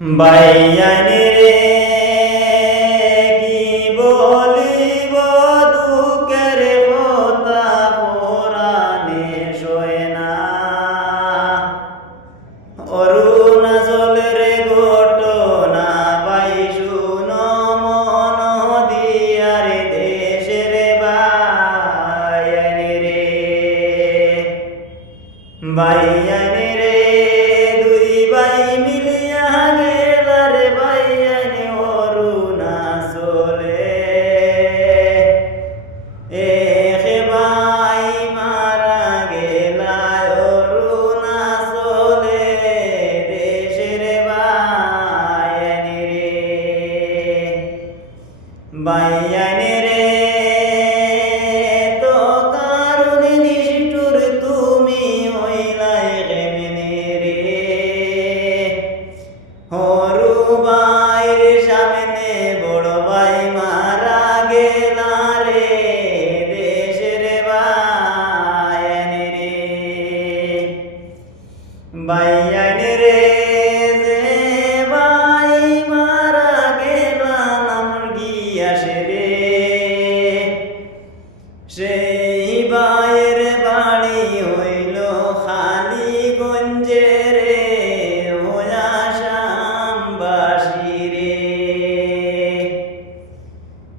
বাইয়ানি রে, কি বলিব দুঃখের কথা পুরাণে শোয় না। অরুণাচলের ঘটনা পাই শুনো, মন দিয়ার দেশের বাইয়ানি রে। বাইয়ানি রে বাইয়ানি রে তো কারণ নিষ্ঠুর তুমি হইলাই কেমনে রে হরু বাইর সামনে বড় ভাই মারা গেলা রে দেশের বাইয়ানি রে বাইয়ানি রে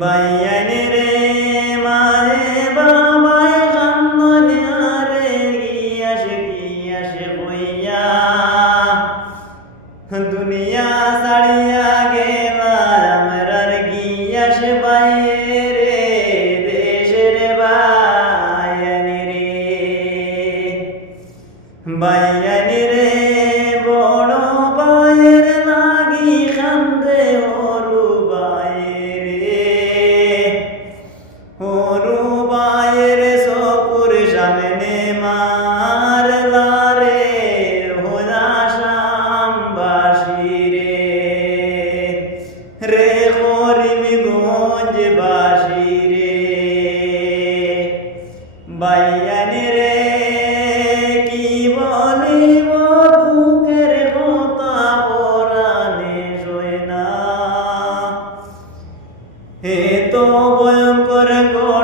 বাইয়ানি রে মারে বাবাই কান্দনে আরে গিয়াসে গিয়াসে কইয়া দুনিয়া ছাড়িয়া গেলা আমরার গিয়াস বাইয়ে রে দেশের বাইয়ানি রে বাইয়ানি রে হে তো ভয়ঙ্কর ঘটনা